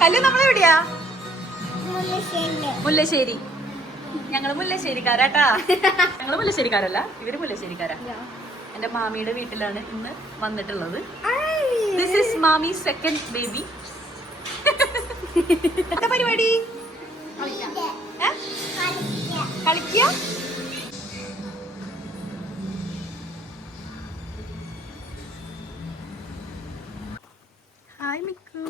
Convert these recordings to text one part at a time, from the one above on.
കല്ലു നമ്മളെവിടെയാ. മുല്ലശ്ശേരി. ഞങ്ങൾ മുല്ലശ്ശേരിക്കാരാട്ടാ. ഞങ്ങൾ മുല്ലശ്ശേരിക്കാരല്ല ഇവർ മുല്ലശ്ശേരിക്കാരാ. എന്റെ മാമിയുടെ വീട്ടിലാണ് ഇന്ന് വന്നിട്ടുള്ളത്. This is Mami second baby എന്താ പരിപാടി. കളിക്കുക ഹായ് മിക്കു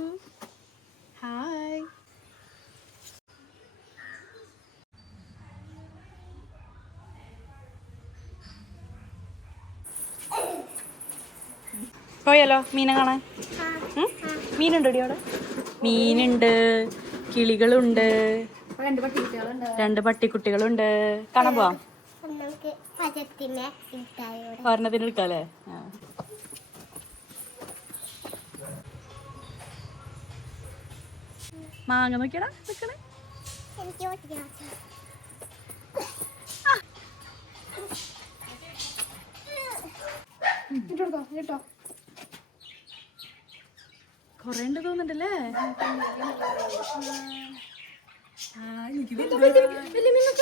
പോയാലോ മീനെ കാണാൻ? മീനുണ്ട് അവിടെ? മീനുണ്ട് കിളികളുണ്ട് രണ്ട് പട്ടിക്കുട്ടികളുണ്ട്. കാണാൻ പോവാം. ഒരെണ്ണത്തിന് എടുക്കാല്ലേ മാങ്ങ നോക്കിയടാ നിക്കണേ. എനിക്ക് പറ്റില്ല. കൊറേ ഉണ്ട് തോന്നുന്നുണ്ടല്ലേ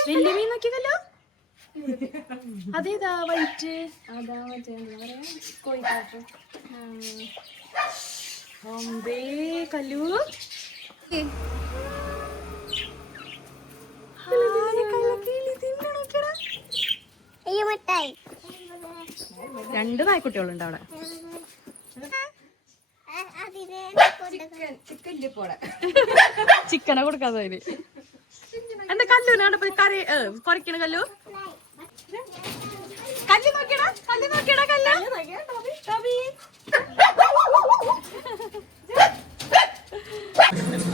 വലിയ മീൻ നോക്കിയതല്ലോ? അതേതാ വൈറ്റ്? കല്ലു. രണ്ട് നായ്ക്കുട്ടികളുണ്ട് അവിടെ. ചിക്കനെ കൊടുക്കാതെ അതിന് എന്താ കല്ലുനാണ് പോയി കറി ഏ, കുറയ്ക്കണ കല്ലു? കല്ല് നോക്കിയടാ കല്ല് നോക്കിയടാ കല്ല്.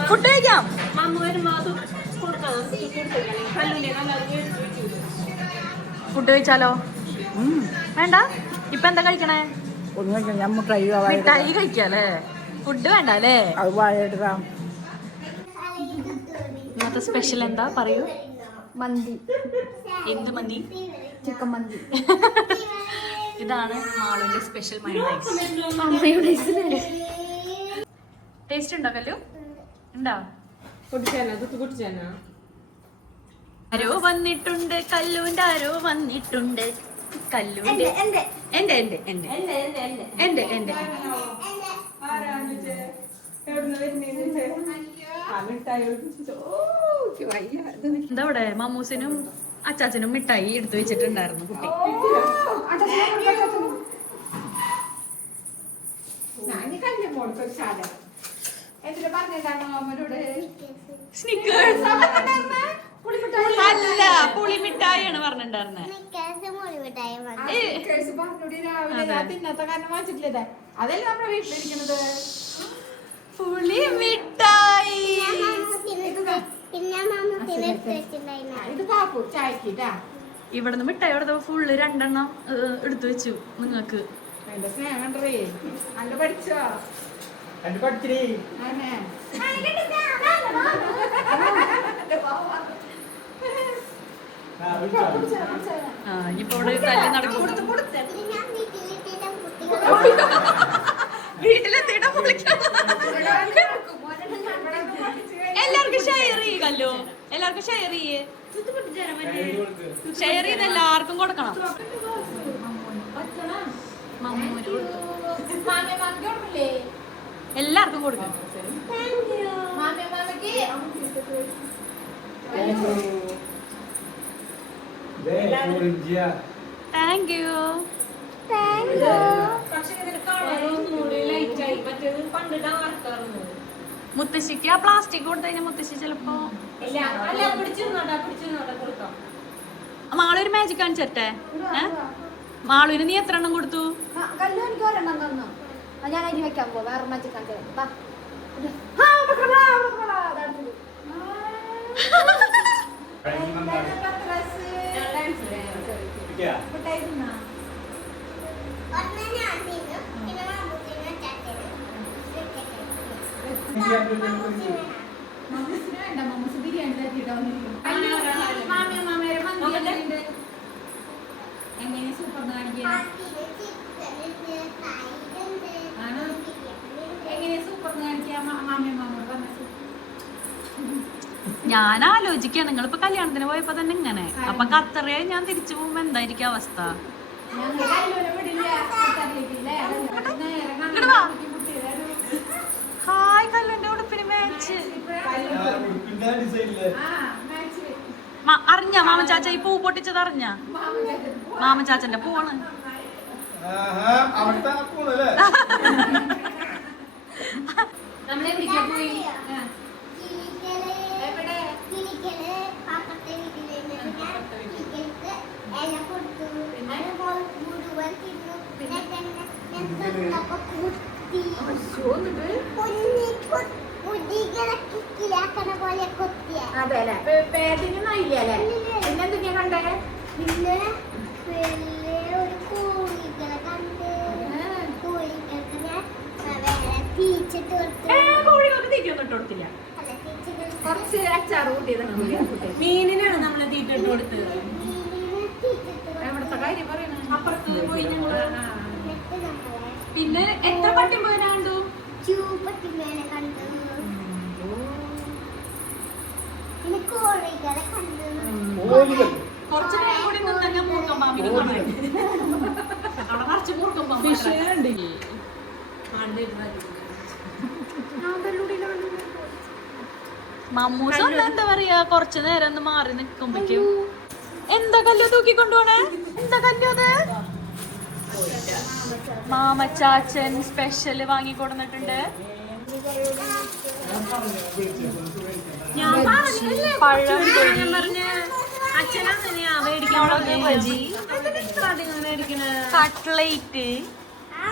ഫുഡ് കഴിക്കാം? ഫുഡ് കഴിച്ചാലോ? വേണ്ട. ഇപ്പൊ എന്താ കഴിക്കണേ? ഒന്നും കഴിക്കാം ഞാൻ മിഠായി കഴിക്കാല്ലേ ഫുഡ് വേണ്ട അല്ലേ ഇന്നത്തെ സ്പെഷ്യൽ എന്താ? പറയൂ. മന്തി. എന്ത് മന്തി? ചിക്കൻ മന്തി. ഇതാണ് മാളുവിന്റെ സ്പെഷ്യൽ മയോണൈസ് ടേസ്റ്റ് ഉണ്ടോ കല്ലു? ഉണ്ടോ? ആരോ വന്നിട്ടുണ്ട് കല്ലുവിന്റെ ആരോ വന്നിട്ടുണ്ട്. കല്ലുവിന്റെ എന്റെ എന്റെ എന്റെ. എന്റെ എന്റെ. എന്താ ഇവിടെ മാമൂസിനും അച്ചാച്ചനും മിഠായി എടുത്തു വെച്ചിട്ടുണ്ടായിരുന്നു കുട്ടി. സ്നിക്കേഴ്സ് അല്ല പുളിമിഠായിയാണ് പറഞ്ഞിട്ടുണ്ടായിരുന്നെ. മിക്കവാറും മുളി മിഠായി മതി. അതല്ലേ നമ്മുടെ വീട്ടിലിരിക്കുന്നത്? പുളിമിഠായി മിഠായി. ഇവിടുന്ന് മിഠായി ഇവിടെ ഫുള്ള് രണ്ടെണ്ണം എടുത്തു വെച്ചു നിങ്ങൾക്ക് ഇപ്പൊ ഇവിടെ തല്ലി നടക്കും. എല്ലാവർക്കും ഷെയർ ചെയ്യല്ലോ എല്ലാവർക്കും ഷെയർ ചെയ്യേ. ഷെയർ ചെയ്ത് എല്ലാവർക്കും കൊടുക്കണം. എല്ലാവർക്കും കൊടുക്കണം താങ്ക് യു താങ്ക് യു മുത്തശ്ശിക്ക് ആ പ്ലാസ്റ്റിക് കൊടുത്തു കഴിഞ്ഞാൽ മുത്തശ്ശി ചിലപ്പോ മാളൊരു മാജിക് കാണിച്ചേ മാളുവിന് നീ എത്ര എണ്ണം കൊടുത്തു ഞാൻ അരി വെക്കാൻ പോ വേറെ മറ്റു കണ്ടു എങ്ങനെ സൂപ്പർ കാണിക്കാം മാമിയ മാമ പറഞ്ഞ. ഞാൻ ആലോചിക്കാണ് നിങ്ങളിപ്പോ കല്യാണത്തിന് പോയപ്പോ തന്നെ ഇങ്ങനെ. അപ്പൊ ഖത്തറേ ഞാൻ തിരിച്ചു പോകുമ്പോ എന്തായിരിക്കും അവസ്ഥ ഞങ്ങൾ കല്ലൂരെ വിടില്ല ഖത്തറിലേക്കില്ലേ? നേരെ ഇങ്ങട് വാ. ഹായ് കല്ലിന്റെ ഉടുപ്പിന് മാച്ച് ഉടുപ്പിന്റെ ഡിസൈനിൽ ആ, മാച്ച്. അറിഞ്ഞ മാമൻ ചാച്ച ഈ പൂ പൊട്ടിച്ചത് അറിഞ്ഞ? മാമൻ ചാച്ചന്റെ പൂവാണ്. കൊടുത്തു. അത് പിന്നെ അല്ലേ? കണ്ടേ? പിന്നെ ഒരു കോഴികളെ കണ്ട്. കോഴികൾക്ക് ഞാൻ വേറെ തീച്ചിട്ട് കോഴികൾക്ക് തീറ്റൊന്നും ഇട്ട് കൊടുത്തില്ല. അല്ല തീച്ചിട്ട് കുറച്ച് അച്ചാറ് കൂട്ടിയതാണ് മീനിനാണ് നമ്മൾ തീറ്റ ഇട്ട് കൊടുത്തത്. മീനിനെ തീച്ചിട്ട് എവിടത്തെ കാര്യം പറയണ? അപ്പുറത്ത് പോയി ഞങ്ങൾ പിന്നെ എത്ര പട്ടി പോരാണ്ടു ചൂപ്പത്തിമേനെ കണ്ടു പിന്നെ കോഴികളെ കണ്ടു കോഴികൾ കുറച്ച് നേരം കൂടി നിന്നെ മൂർക്കം പാമ്പിനെ കാണാൻ. അവിടെ നിറച്ച് മൂർക്കം മമ്മൂസ് ഒന്ന് എന്താ പറയാ? കൊറച്ചു നേരം ഒന്ന് മാറി നിക്കുമ്പോഴേക്കും. എന്താ കല്ല് തൂക്കിക്കൊണ്ടുപോണേ എന്താ കല്ല് അത്? മാമച്ചാച്ചൻ സ്പെഷ്യൽ വാങ്ങിക്കൊടുന്നിട്ടുണ്ട്. പഴം കട്ട്ലേറ്റ് ആ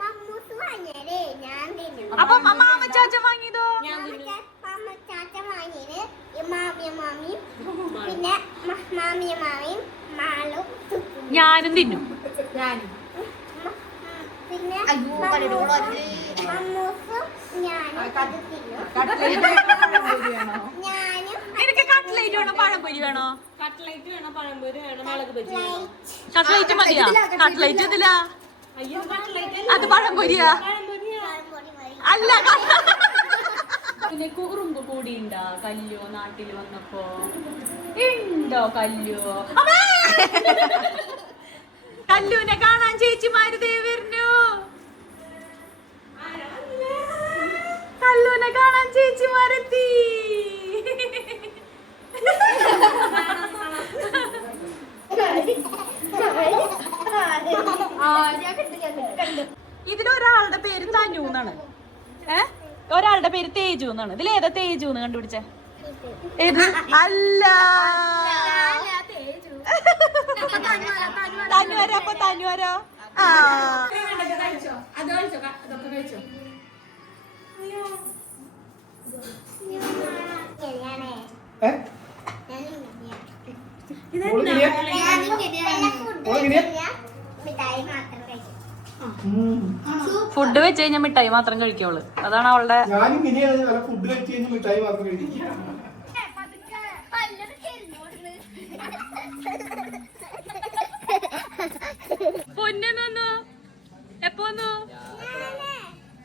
മമ്മൂസ് വാങ്ങിയാലേ ഞാൻ തിന്നു അപ്പൊ വാങ്ങിയതോ മാമ ചാച്ച വാങ്ങിയത് മാമിയ മാമിയും പിന്നെ മ- മാമിയ മാമിയും മാളും തുപ്പും ഞാനും തിന്നും. ഞാനും. ഞാനും നിനക്ക് കട്ട്ലേറ്റ് വേണോ? പഴംപൊരി വേണോ? കട്ട്ലേറ്റ് വേണോ? പഴംപൊരി വേണോ? മുളക് ബജി വേണം? കട്ട്ലേറ്റ് മതിയാ? കട്ട്ലേറ്റ് ഇതിലാ അയ്യോ കട്ട്ലൈറ്റ് അത് പഴംപൊരിയാ പഴംപൊരിയാ പഴംപൊരി അല്ല. പിന്നെ കുറുമ്പ് കൂടി ഉണ്ടാ? കല്ലോ നാട്ടിൽ വന്നപ്പോ? ഉണ്ടോ കല്ലോ അമ്മേ! കല്ലുവിനെ കാണാൻ ചേച്ചിമാര് ദേ കല്ലുവിനെ കാണാൻ കണ്ടു കണ്ടു ഇതിലൊരാളുടെ പേര് തനു എന്നാണ്. ഏ? ഒരാളുടെ പേര് തേജു എന്നാണ്. ഇതിൽ ഏതാ തേജു എന്ന് കണ്ടുപിടിച്ചേ? ഏത്? അല്ല. തനുവരോ അപ്പൊ തനുവരോ ആ. ഫുഡ് വെച്ച് കഴിഞ്ഞാൽ മിഠായി മാത്രം കഴിക്കോൾ അതാണ് അവളുടെ ഫുഡ് കഴിച്ച് മിഠായി മാത്രം പൊന്നു എപ്പോ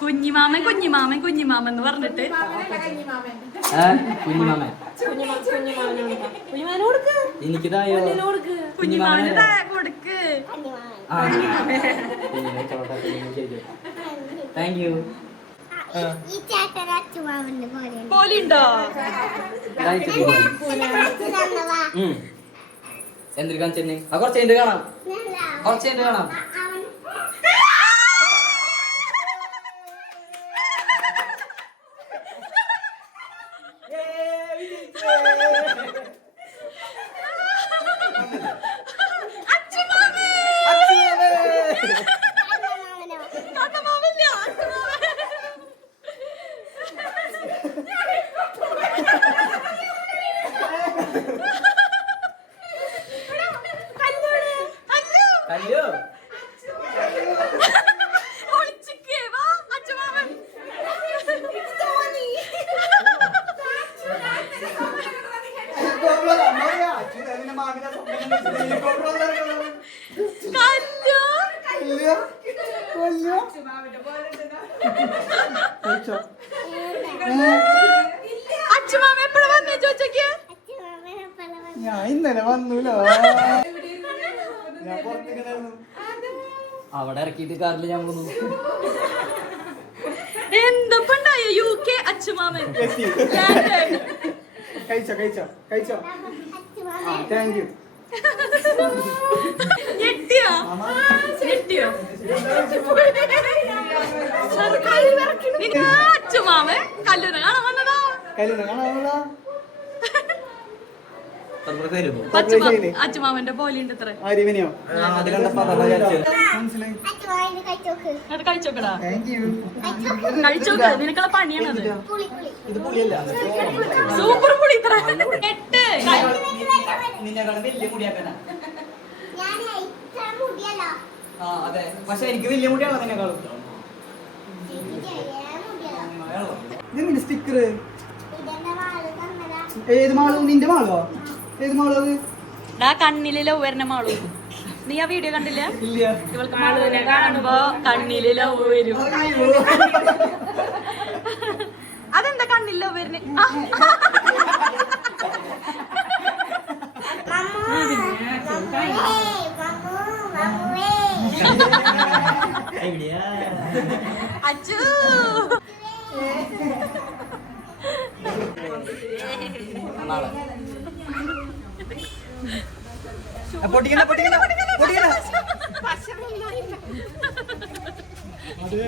കുഞ്ഞിമാമൻ കുഞ്ഞിമാമൻ കുഞ്ഞിമാമൻ എന്ന് പറഞ്ഞിട്ട്. എന്തിരിക്കാൻ കഞ്ഞിമാമൻ. കുഞ്ഞുമാന് കൊടുക്ക്. കുഞ്ഞിമാമന് താങ്ക് യു പോലെയുണ്ട്? കാണിച്ചെന്നെ? ആ കുറച്ച് കഴിഞ്ഞിട്ട് കാണാം. കുറച്ച് കഴിഞ്ഞിട്ട് കാണാം. കഴിച്ചോ അച്ഛമാമ എപ്പോഴും വന്നേ ഞാൻ ഇന്നലെ വന്നൂലോ. ഞാൻ അവിടെ ഇറക്കിയിട്ട് കാറിൽ ഞാൻ വന്നു. എന്തപ്പണ്ടായ യു കെ അച്ഛമാമൻ എത്തി. കഴിച്ചോ കഴിച്ചോ കഴിച്ചോ? താങ്ക് യു ഞെട്ടിയോ? ഞെട്ടിയോ? അച്ഛമാമൻ കല്ലൂര് കാണാൻ വന്നതാ. കല്ലുന കാണാൻ അച്ഛമാ- അച്ഛമാമന്റെ പോലെയുണ്ട് ഇത്ര ആര്യവിനെയോ അത് കണ്ടപ്പോ അതാ വിചാരിച്ചത് മനസ്സിലായി കഴിച്ചോക്കടാ കഴിച്ചോക്ക് നിനക്കുള്ള പണിയാണത്. സൂപ്പർ പുളി. ഇത്ര. എട്ട്. വലിയ മുടിയാക്കാനാ ഞാൻ ഇത്ര മുടിയല്ല. ആ അതെ. പക്ഷെ എനിക്ക് വലിയ മുടിയാണോ സ്റ്റിക്കർ ഏത് മാളോ? നിന്റെ മാളോ? ഏത് വരണ ഡാ കണ്ണിൽ ലവ് വരുന്ന മാളു. നീ ആ വീഡിയോ കണ്ടില്ല? ഇവൾക്ക് മാളുവിനെ കാണുമ്പോ കണ്ണിലോ ലവ് വരും അതെന്താ കണ്ണിൽ ലവ് വരുന്ന അച്ചു. നാളെ പൊട്ടിക്കണ്ട പൊട്ടിക്കണ്ട പൊട്ടിക്കണ്ട. അത്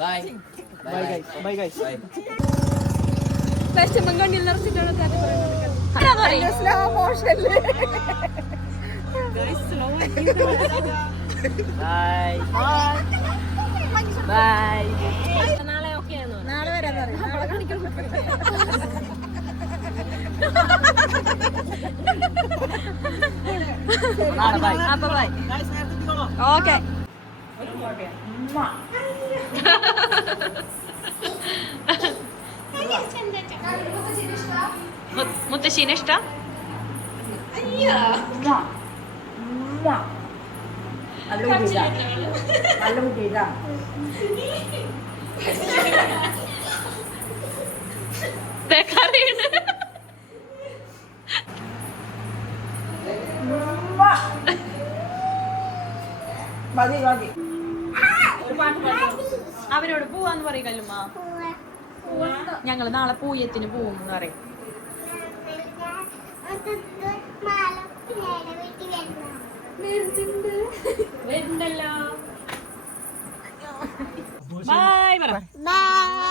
bye bye guy bye guy കണ്ണിൽ നിറച്ചിട്ടാണ് ബൈ ബൈ നാളെ ഓക്കെ ആണോ നാളെ വരാന്ന് പറയും നാളെ കാണിക്കാൻ അപ്പൊ ബൈ ഓക്കെ മുത്തശ്ശീനെ ഇഷ്ടം? നല്ല കുട്ടിയില്ല നല്ല കുട്ടിയില്ല കറിയുണ്ട് മതി മതി. അവരോട് പോവാന്ന് പറയും കല്ലുമ്മ. ഞങ്ങൾ നാളെ പൂയത്തിന് പോവും എന്ന് പറയും. വരുന്നുണ്ടല്ലോ. ബൈ പറ. ബൈ.